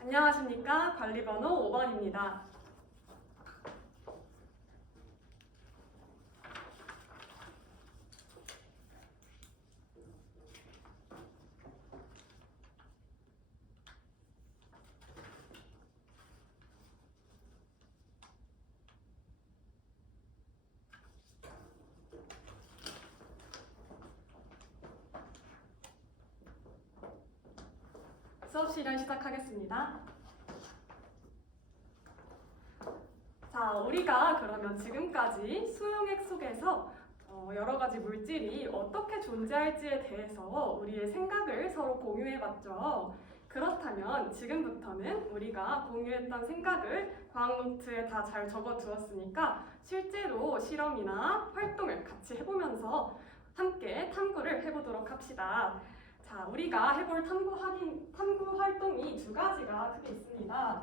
안녕하십니까. 관리번호 5번입니다. 수업 시간 시작하겠습니다. 자, 우리가 그러면 지금까지 수용액 속에서 여러 가지 물질이 어떻게 존재할지에 대해서 우리의 생각을 서로 공유해봤죠. 그렇다면 지금부터는 우리가 공유했던 생각을 과학노트에 다 잘 적어두었으니까 실제로 실험이나 활동을 같이 해보면서 함께 탐구를 해보도록 합시다. 자, 우리가 해볼 탐구 활동이 두 가지가 크게 있습니다.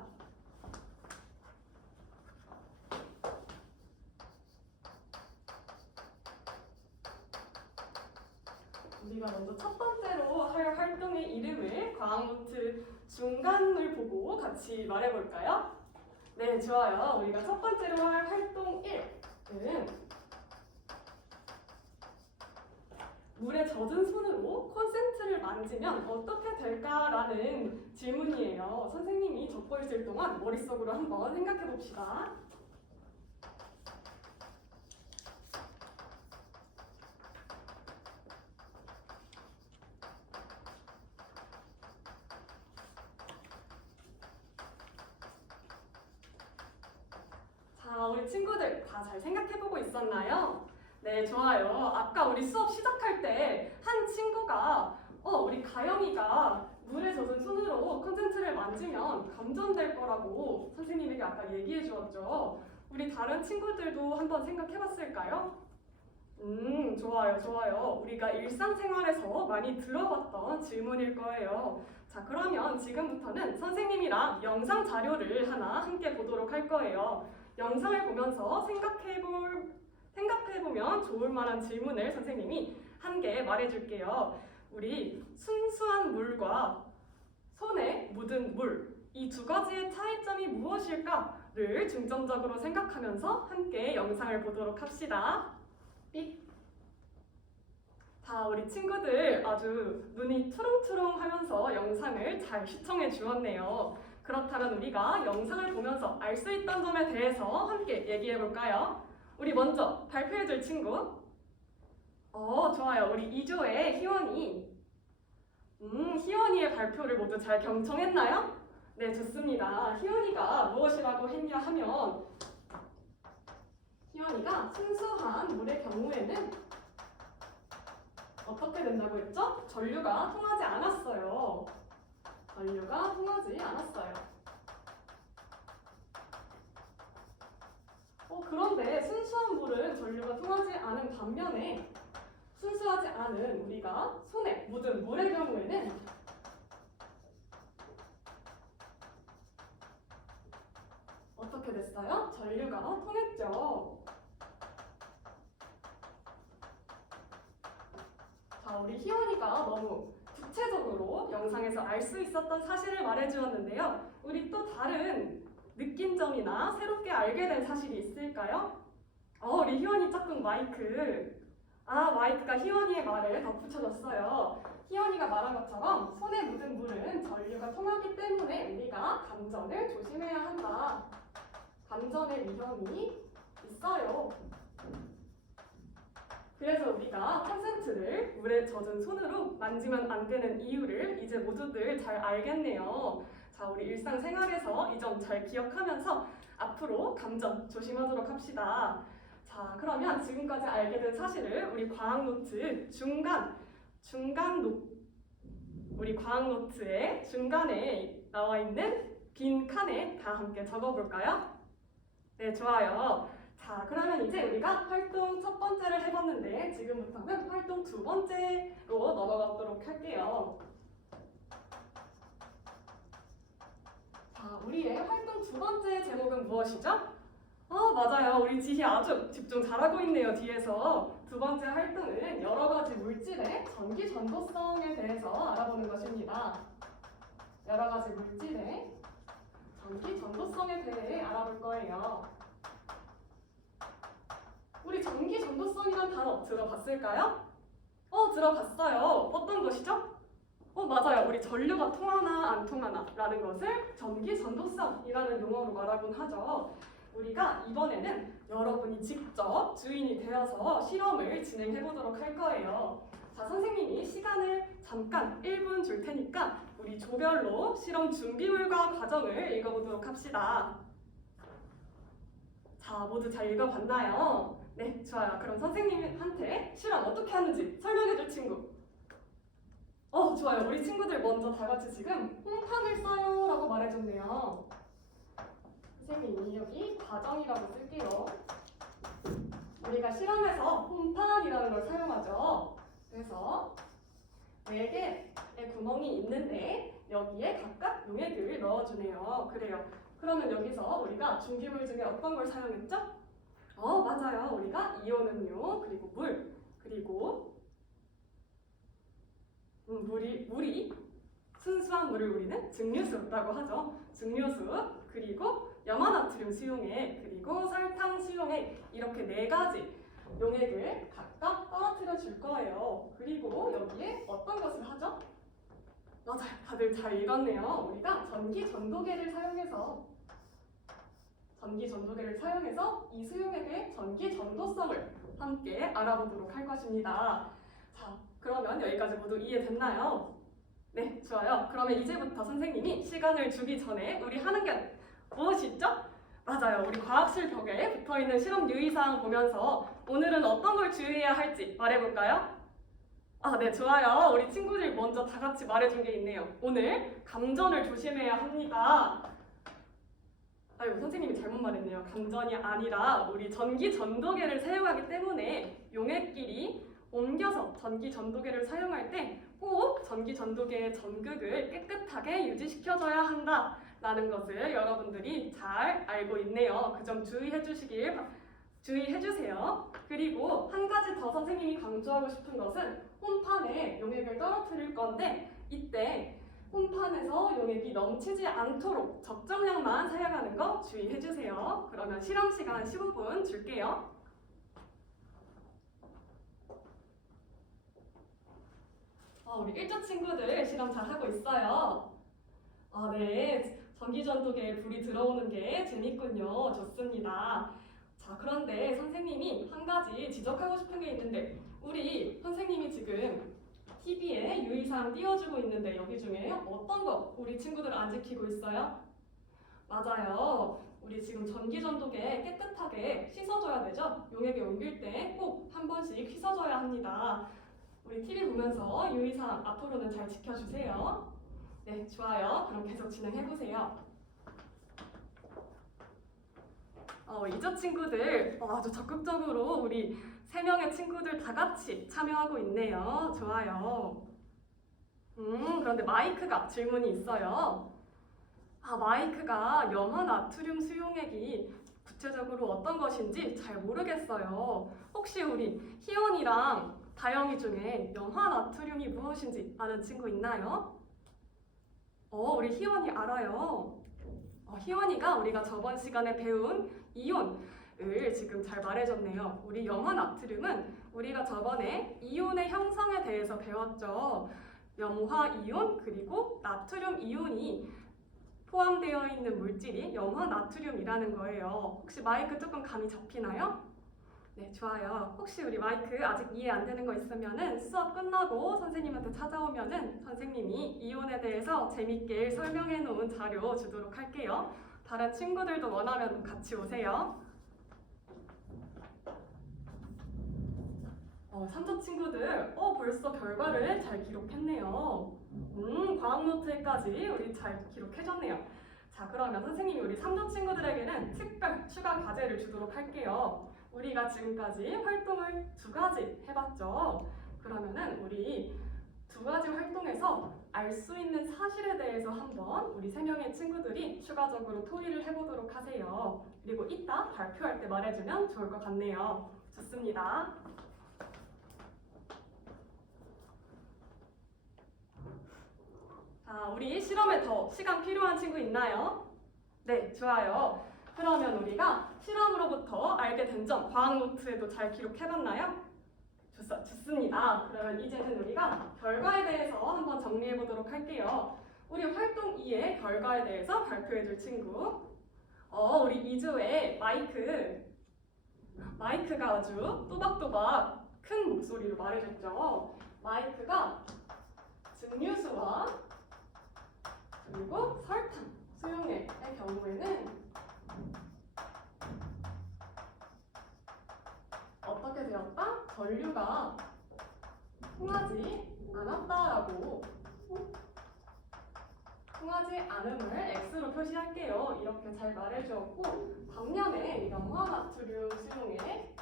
우리가 먼저 첫 번째로 할 활동의 이름을 과학노트 중간을 보고 같이 말해볼까요? 네, 좋아요. 우리가 첫 번째로 할 활동 1은 물에 젖은 손으로 콘센트를 만지면 어떻게 될까라는 질문이에요. 선생님이 적고 있을 동안 머릿속으로 한번 생각해 봅시다. 자, 우리 친구들 다 잘 생각해 보고 있었나요? 네, 좋아요. 아까 우리 수업 시작할 때 한 친구가 우리 가영이가 물에 젖은 손으로 콘센트를 만지면 감전될 거라고 선생님에게 아까 얘기해 주었죠. 우리 다른 친구들도 한번 생각해 봤을까요? 좋아요, 좋아요. 우리가 일상생활에서 많이 들어봤던 질문일 거예요. 자, 그러면 지금부터는 선생님이랑 영상 자료를 하나 함께 보도록 할 거예요. 영상을 보면서 생각해보면 좋을 만한 질문을 선생님이 한 개 말해줄게요. 우리 순수한 물과 손에 묻은 물, 이 두 가지의 차이점이 무엇일까를 중점적으로 생각하면서 함께 영상을 보도록 합시다. 삑. 자, 우리 친구들 아주 눈이 투렁투렁 하면서 영상을 잘 시청해 주었네요. 그렇다면 우리가 영상을 보면서 알 수 있던 점에 대해서 함께 얘기해 볼까요? 우리 먼저 발표해 줄 친구. 좋아요. 우리 2조의 희원이. 희원이의 발표를 모두 잘 경청했나요? 네, 좋습니다. 희원이가 무엇이라고 했냐 하면 희원이가 순수한 물의 경우에는 어떻게 된다고 했죠? 전류가 통하지 않았어요. 전류가 통하지 않았어요. 그런데 순수한 물은 전류가 통하지 않은 반면에 순수하지 않은 우리가 손에 묻은 물의 경우에는 어떻게 됐어요? 전류가 통했죠. 자, 우리 희원이가 너무 구체적으로 영상에서 알 수 있었던 사실을 말해주었는데요. 우리 또 다른 느낀 점이나 새롭게 알게 된 사실이 있을까요? 우리 희원이 짝꿍 마이크. 마이크가 희원이의 말을 덧붙여줬어요. 희원이가 말한 것처럼 손에 묻은 물은 전류가 통하기 때문에 우리가 감전을 조심해야 한다. 감전의 위험이 있어요. 그래서 우리가 콘센트를 물에 젖은 손으로 만지면 안 되는 이유를 이제 모두들 잘 알겠네요. 자, 우리 일상생활에서 이 점 잘 기억하면서 앞으로 감전 조심하도록 합시다. 자, 그러면 지금까지 알게 된 사실을 우리 과학노트 우리 과학노트의 중간에 나와 있는 빈 칸에 다 함께 적어볼까요? 네, 좋아요. 자, 그러면 이제 우리가 활동 첫 번째를 해봤는데 지금부터는 활동 두 번째로 넘어가도록 할게요. 자, 우리의 활동 두 번째 제목은 무엇이죠? 맞아요. 우리 지희 아주 집중 잘하고 있네요, 뒤에서. 두 번째 활동은 여러 가지 물질의 전기 전도성에 대해서 알아보는 것입니다. 여러 가지 물질의 전기 전도성에 대해 알아볼 거예요. 우리 전기 전도성이란 단어 들어봤을까요? 들어봤어요. 어떤 것이죠? 맞아요. 우리 전류가 통하나 안 통하나 라는 것을 전기 전도성이라는 용어로 말하곤 하죠. 우리가 이번에는 여러분이 직접 주인이 되어서 실험을 진행해 보도록 할 거예요. 자, 선생님이 시간을 잠깐 1분 줄 테니까 우리 조별로 실험 준비물과 과정을 읽어보도록 합시다. 자, 모두 잘 읽어봤나요? 네, 좋아요. 그럼 선생님한테 실험 어떻게 하는지 설명해줄 친구. 좋아요. 우리 친구들 먼저 다 같이 지금 홈판을 써요 라고 말해줬네요. 선생님이 여기 과정이라고 쓸게요. 우리가 실험에서 홈판이라는 걸 사용하죠. 그래서 4개의 구멍이 있는데 여기에 각각 용액을 넣어주네요. 그래요. 그러면 여기서 우리가 준비물 중에 어떤 걸 사용했죠? 맞아요. 우리가 이온음료, 그리고 물, 그리고 물이 순수한 물을 우리는 증류수라고 하죠. 증류수, 그리고 염화나트륨 수용액, 그리고 설탕 수용액, 이렇게 4가지 용액을 각각 떨어뜨려 줄 거예요. 그리고 여기에 어떤 것을 하죠? 맞아요. 다들 잘 읽었네요. 우리가 전기 전도계를 사용해서 이 수용액의 전기 전도성을 함께 알아보도록 할 것입니다. 자, 그러면 여기까지 모두 이해됐나요? 네, 좋아요. 그러면 이제부터 선생님이 시간을 주기 전에 우리 하는 게 무엇이죠? 맞아요. 우리 과학실 벽에 붙어있는 실험 유의사항 보면서 오늘은 어떤 걸 주의해야 할지 말해볼까요? 네, 좋아요. 우리 친구들 먼저 다 같이 말해준 게 있네요. 오늘 감전을 조심해야 합니다. 아이고, 선생님이 잘못 말했네요. 감전이 아니라 우리 전기 전도계를 사용하기 때문에 용액끼리 옮겨서 전기 전도계를 사용할 때 꼭 전기 전도계의 전극을 깨끗하게 유지시켜줘야 한다라는 것을 여러분들이 잘 알고 있네요. 그 점 주의해주세요. 그리고 한 가지 더 선생님이 강조하고 싶은 것은 홈판에 용액을 떨어뜨릴 건데 이때 홈판에서 용액이 넘치지 않도록 적정량만 사용하는 거 주의해주세요. 그러면 실험 시간 15분 줄게요. 우리 1조 친구들 실험 잘 하고 있어요. 네. 전기전도계에 불이 들어오는 게 재밌군요. 좋습니다. 자, 그런데 선생님이 한 가지 지적하고 싶은 게 있는데 우리 선생님이 지금 TV에 유의사항 띄워주고 있는데 여기 중에 어떤 거 우리 친구들 안 지키고 있어요? 맞아요. 우리 지금 전기전도계 깨끗하게 씻어줘야 되죠? 용액에 옮길 때 꼭 한 번씩 씻어줘야 합니다. 우리 TV 보면서 유의사항 앞으로는 잘 지켜주세요. 네, 좋아요. 그럼 계속 진행해보세요. 이조 친구들 아주 적극적으로 우리 3명의 친구들 다 같이 참여하고 있네요. 좋아요. 그런데 마이크가 질문이 있어요. 마이크가 염화나트륨 수용액이 구체적으로 어떤 것인지 잘 모르겠어요. 혹시 우리 희원이랑 다영이 중에 염화나트륨이 무엇인지 아는 친구 있나요? 우리 희원이 알아요. 희원이가 우리가 저번 시간에 배운 이온을 지금 잘 말해줬네요. 우리 염화나트륨은 우리가 저번에 이온의 형성에 대해서 배웠죠. 염화이온 그리고 나트륨 이온이 포함되어 있는 물질이 염화나트륨이라는 거예요. 혹시 마이크 조금 감이 잡히나요? 네, 좋아요. 혹시 우리 마이크 아직 이해 안 되는 거 있으면은 수업 끝나고 선생님한테 찾아오면은 선생님이 이온에 대해서 재밌게 설명해 놓은 자료 주도록 할게요. 다른 친구들도 원하면 같이 오세요. 3조 친구들 벌써 결과를 잘 기록했네요. 과학 노트에까지 우리 잘 기록해줬네요. 자, 그러면 선생님이 우리 3조 친구들에게는 특별 추가 과제를 주도록 할게요. 우리가 지금까지 활동을 2가지 해봤죠. 그러면은 우리 두 가지 활동에서 알 수 있는 사실에 대해서 한번 우리 세 명의 친구들이 추가적으로 토의를 해보도록 하세요. 그리고 이따 발표할 때 말해주면 좋을 것 같네요. 좋습니다. 자, 우리 실험에 더 시간 필요한 친구 있나요? 네, 좋아요. 그러면 우리가 실험으로부터 알게 된 점 과학 노트에도 잘 기록해봤나요? 좋습니다. 그러면 이제는 우리가 결과에 대해서 한번 정리해 보도록 할게요. 우리 활동 2의 결과에 대해서 발표해 줄 친구. 우리 2주에 마이크가 아주 또박또박 큰 목소리로 말해줬죠. 마이크가 증류수와 그리고 설탕, 수용액의 경우에는 어떻게 되었다? 전류가 통하지 않았다라고 통하지 않음을 X로 표시할게요. 이렇게 잘 말해주었고 반면에 염화나트륨 수용액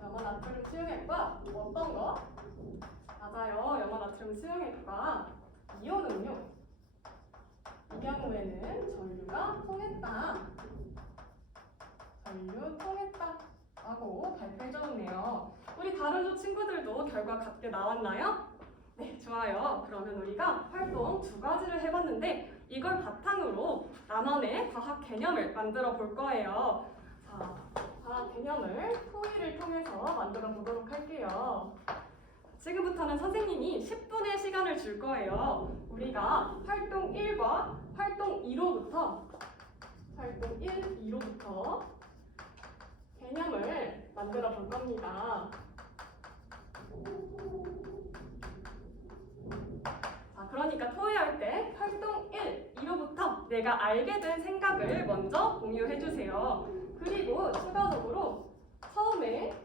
염화나트륨 수용액과 어떤 거? 맞아요. 염화나트륨 수용액과 이온 음료 이 경우에는 전류 통했다라고 발표해줬네요. 우리 다른 조 친구들도 결과 같게 나왔나요? 네, 좋아요. 그러면 우리가 활동 두 가지를 해봤는데 이걸 바탕으로 나만의 과학 개념을 만들어 볼 거예요. 자, 과학 개념을 토의를 통해서 만들어 보도록 할게요. 지금부터는 선생님이 10분의 시간을 줄 거예요. 우리가 활동 1과 활동 2로부터 개념을 만들어 볼 겁니다. 자, 그러니까 토의할 때 활동 1, 2로부터 내가 알게 된 생각을 먼저 공유해 주세요. 그리고 추가적으로 처음에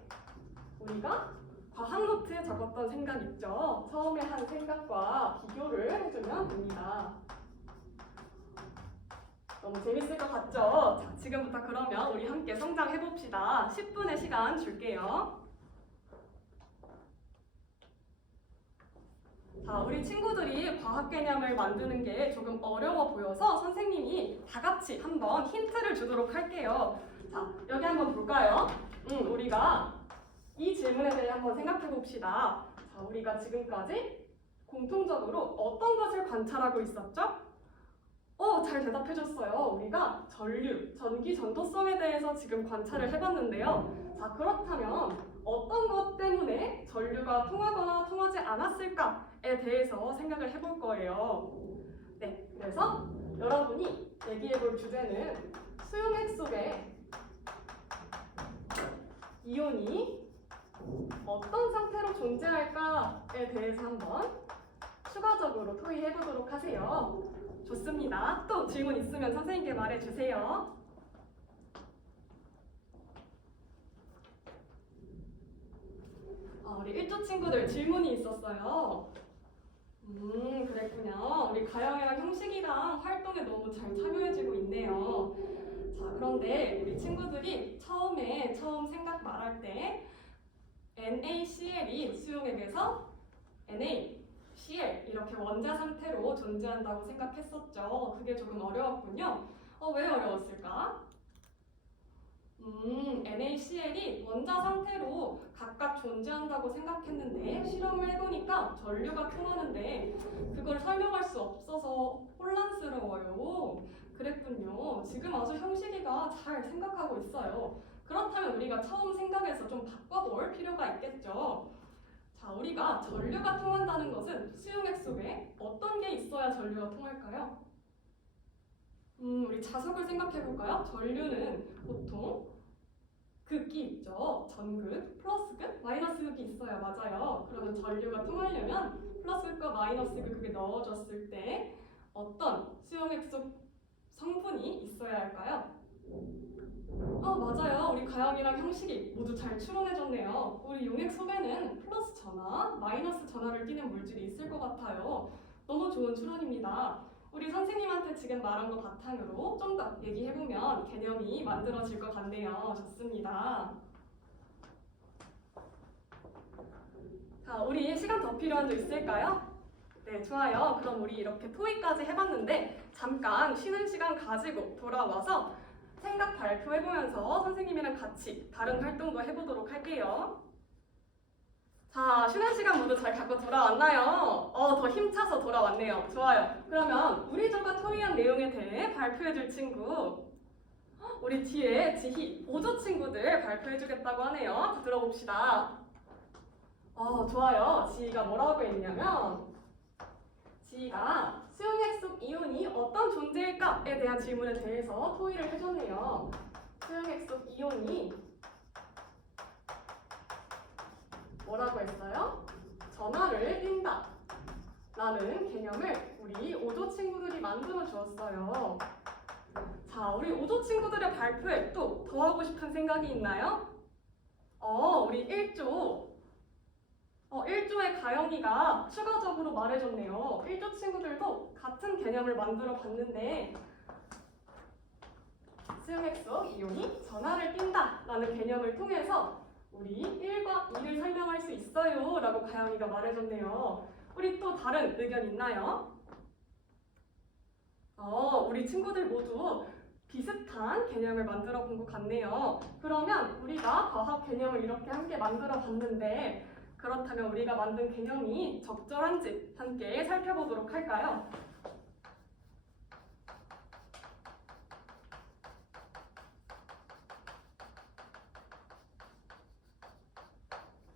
우리가 과학 노트에 적었던 생각 있죠? 처음에 한 생각과 비교를 해주면 됩니다. 너무 재밌을 것 같죠? 자, 지금부터 그러면 우리 함께 성장해 봅시다. 10분의 시간 줄게요. 자, 우리 친구들이 과학 개념을 만드는 게 조금 어려워 보여서 선생님이 다 같이 한번 힌트를 주도록 할게요. 자, 여기 한번 볼까요? 우리가 이 질문에 대해 한번 생각해 봅시다. 자, 우리가 지금까지 공통적으로 어떤 것을 관찰하고 있었죠? 잘 대답해 줬어요. 우리가 전류, 전기 전도성에 대해서 지금 관찰을 해봤는데요. 자, 그렇다면 어떤 것 때문에 전류가 통하거나 통하지 않았을까에 대해서 생각을 해볼 거예요. 네, 그래서 여러분이 얘기해 볼 주제는 수용액 속에 이온이 어떤 상태로 존재할까에 대해서 한번 추가적으로 토의해 보도록 하세요. 좋습니다. 또 질문 있으면 선생님께 말해주세요. 우리 1조 친구들 질문이 있었어요. 그랬군요. 우리 가영이랑 형식이랑 활동에 너무 잘 참여해주고 있네요. 자, 그런데 우리 친구들이 처음 생각 말할 때 NaCl이 수용액에서 NaCl 이렇게 원자 상태로 존재한다고 생각했었죠. 그게 조금 어려웠군요. 왜 어려웠을까? NaCl이 원자 상태로 각각 존재한다고 생각했는데 실험을 해보니까 전류가 통하는데 그걸 설명할 수 없어서 혼란스러워요. 그랬군요. 지금 아주 형식이가 잘 생각하고 있어요. 그렇다면 우리가 처음 생각해서 좀 바꿔볼 필요가 있겠죠. 자, 우리가 전류가 통한다는 것은 수용액 속에 어떤 게 있어야 전류가 통할까요? 우리 자석을 생각해볼까요? 전류는 보통 극이 있죠. 전극, 플러스극, 마이너스극이 있어요. 맞아요. 그러면 전류가 통하려면 플러스극과 마이너스극 극에 넣어줬을 때 어떤 수용액 속 성분이 있어야 할까요? 맞아요. 우리 가영이랑 형식이 모두 잘 추론해줬네요. 우리 용액 속에는 플러스 전하, 마이너스 전하를 띠는 물질이 있을 것 같아요. 너무 좋은 추론입니다. 우리 선생님한테 지금 말한 거 바탕으로 좀 더 얘기해보면 개념이 만들어질 것 같네요. 좋습니다. 자, 우리 시간 더 필요한 적 있을까요? 네, 좋아요. 그럼 우리 이렇게 토익까지 해봤는데 잠깐 쉬는 시간 가지고 돌아와서 생각 발표해보면서 선생님이랑 같이 다른 활동도 해보도록 할게요. 자, 쉬는 시간 모두 잘 갖고 돌아왔나요? 더 힘차서 돌아왔네요. 좋아요. 그러면 우리 조가 토의한 내용에 대해 발표해줄 친구, 우리 뒤에 지희, 보조 친구들 발표해주겠다고 하네요. 들어봅시다. 좋아요. 지희가 뭐라고 했냐면 지희가 수용액 속 이온이 어떤 존재일까에 대한 질문에 대해서 토의를 해줬네요. 수용액 속 이온이 뭐라고 했어요? 전하를 띈다 라는 개념을 우리 5조 친구들이 만들어 주었어요. 자, 우리 5조 친구들의 발표에 또 더 하고 싶은 생각이 있나요? 우리 1조의 가영이가 추가적으로 말해줬네요. 1조 친구들도 같은 개념을 만들어 봤는데 수용액 속 이온이 전하를 띈다 라는 개념을 통해서 우리 1과 2를 설명할 수 있어요 라고 가영이가 말해줬네요. 우리 또 다른 의견 있나요? 우리 친구들 모두 비슷한 개념을 만들어 본 것 같네요. 그러면 우리가 과학 개념을 이렇게 함께 만들어 봤는데 그렇다면 우리가 만든 개념이 적절한지 함께 살펴보도록 할까요?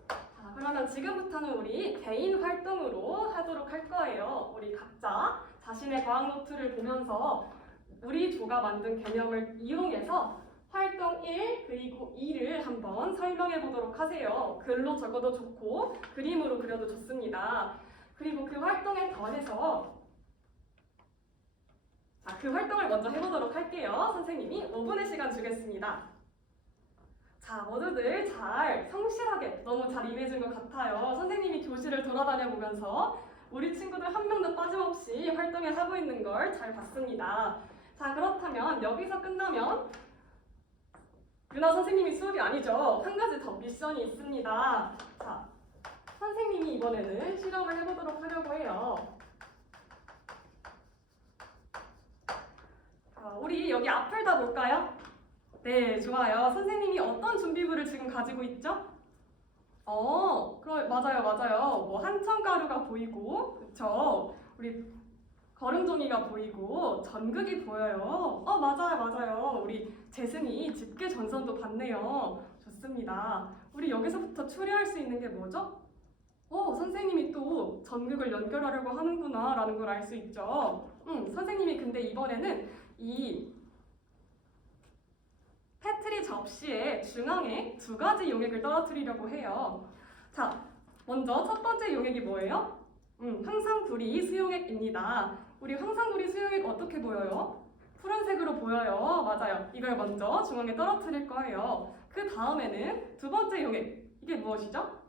자, 그러면 지금부터는 우리 개인 활동으로 하도록 할 거예요. 우리 각자 자신의 과학 노트를 보면서 우리 조가 만든 개념을 이용해서 활동 1 그리고 2를 한번 설명해 보도록 하세요. 글로 적어도 좋고 그림으로 그려도 좋습니다. 그리고 그 활동에 더해서 그 활동을 먼저 해보도록 할게요. 선생님이 5분의 시간 주겠습니다. 자, 모두들 잘 성실하게 너무 잘 임해준 것 같아요. 선생님이 교실을 돌아다녀 보면서 우리 친구들 한 명도 빠짐없이 활동을 하고 있는 걸 잘 봤습니다. 자, 그렇다면 여기서 끝나면 유나 선생님이 수업이 아니죠. 한 가지 더 미션이 있습니다. 자, 선생님이 이번에는 실험을 해보도록 하려고 해요. 자, 우리 여기 앞을 다 볼까요? 네, 좋아요. 선생님이 어떤 준비물을 지금 가지고 있죠? 맞아요. 뭐 한천가루가 보이고, 그쵸? 우리 거름종이가 보이고 전극이 보여요. 맞아요. 우리 재승이 집게 전선도 봤네요. 좋습니다. 우리 여기서부터 추리할 수 있는 게 뭐죠? 선생님이 또 전극을 연결하려고 하는구나 라는 걸 알 수 있죠. 선생님이 근데 이번에는 이 페트리 접시의 중앙에 2가지 용액을 떨어뜨리려고 해요. 자, 먼저 첫 번째 용액이 뭐예요? 황산구리 수용액입니다. 우리 황산구리 수용액 어떻게 보여요? 푸른색으로 보여요. 맞아요. 이걸 먼저 중앙에 떨어뜨릴 거예요. 그 다음에는 두 번째 용액. 이게 무엇이죠?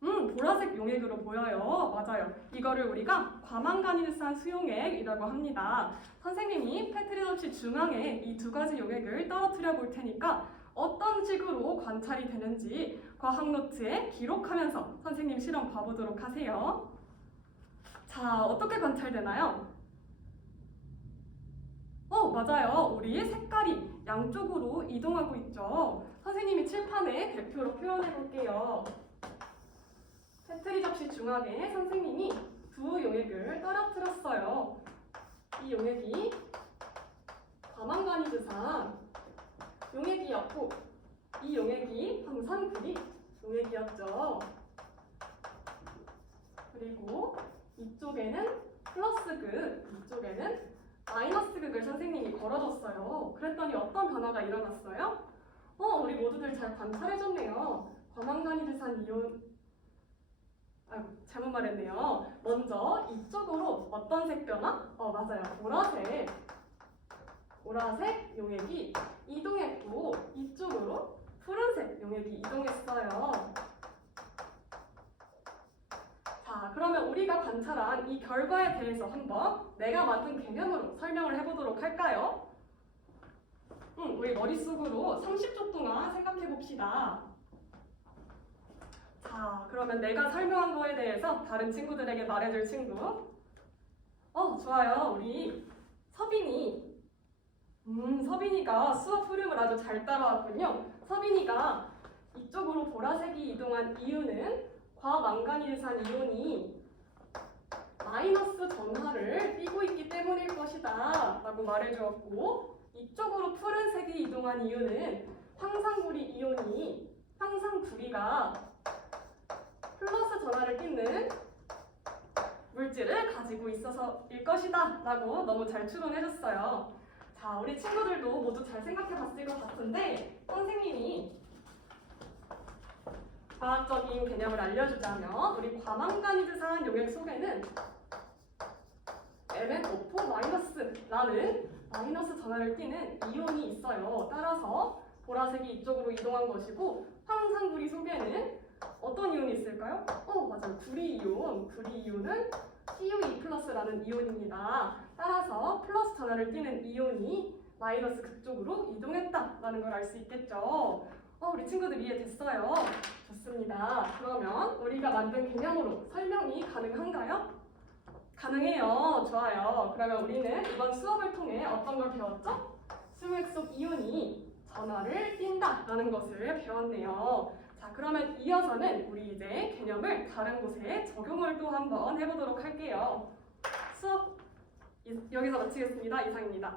보라색 용액으로 보여요. 맞아요. 이거를 우리가 과망간일산 수용액이라고 합니다. 선생님이 페트리 접시 중앙에 이 2가지 용액을 떨어뜨려 볼 테니까 어떤 식으로 관찰이 되는지 과학 노트에 기록하면서 선생님 실험 봐보도록 하세요. 자, 어떻게 관찰되나요? 맞아요. 우리 색깔이 양쪽으로 이동하고 있죠. 선생님이 칠판에 대표로 표현해 볼게요. 페트리 접시 중앙에 선생님이 2 용액을 떨어뜨렸어요. 이 용액이 과망간이드산 용액이었고 이 용액이 황산구리 용액이었죠. 그리고 이쪽에는 플러스 극, 이쪽에는 마이너스 극을 선생님이 걸어줬어요. 그랬더니 어떤 변화가 일어났어요? 우리 모두들 잘 관찰해줬네요. 과망간이드산 이온, 잘못 말했네요. 먼저 이쪽으로 어떤 색 변화? 맞아요. 보라색 용액이 이동했고 이쪽으로 푸른색 용액이 이동했어요. 자, 그러면 우리가 관찰한 이 결과에 대해서 한번 내가 만든 개념으로 설명을 해보도록 할까요? 우리 머릿속으로 30초 동안 생각해 봅시다. 자, 자, 그러면 내가 설명한 거에 대해서 다른 친구들에게 말해줄 친구. 좋아요. 우리 서빈이. 서빈이가 수업 흐름을 아주 잘 따라왔군요. 서빈이가 이쪽으로 보라색이 이동한 이유는 과망간이산 이온이 마이너스 전하를 띠고 있기 때문일 것이다 라고 말해주었고, 이쪽으로 푸른색이 이동한 이유는 황산구리 이온이 황산구리가 플러스 전하를 띠는 물질을 가지고 있어서일 것이다 라고 너무 잘 추론해줬어요. 자, 우리 친구들도 모두 잘 생각해봤을 것 같은데 선생님이 과학적인 개념을 알려주자면, 우리 과망간이드산 용액 속에는 MnO4- 라는 마이너스 전하를 띠는 이온이 있어요. 따라서 보라색이 이쪽으로 이동한 것이고, 황산구리 속에는 어떤 이온이 있을까요? 맞아요. 구리이온. 구리이온은 Cu2+라는 이온입니다. 따라서 플러스 전하를 띠는 이온이 마이너스 그쪽으로 이동했다라는 걸 알 수 있겠죠. 우리 친구들 이해됐어요? 좋습니다. 그러면 우리가 만든 개념으로 설명이 가능한가요? 가능해요. 좋아요. 그러면 우리는 이번 수업을 통해 어떤 걸 배웠죠? 수액 속 이온이 전하를 띈다라는 것을 배웠네요. 자, 그러면 이어서는 우리 이제 개념을 다른 곳에 적용을 또 한번 해보도록 할게요. 수업 여기서 마치겠습니다. 이상입니다.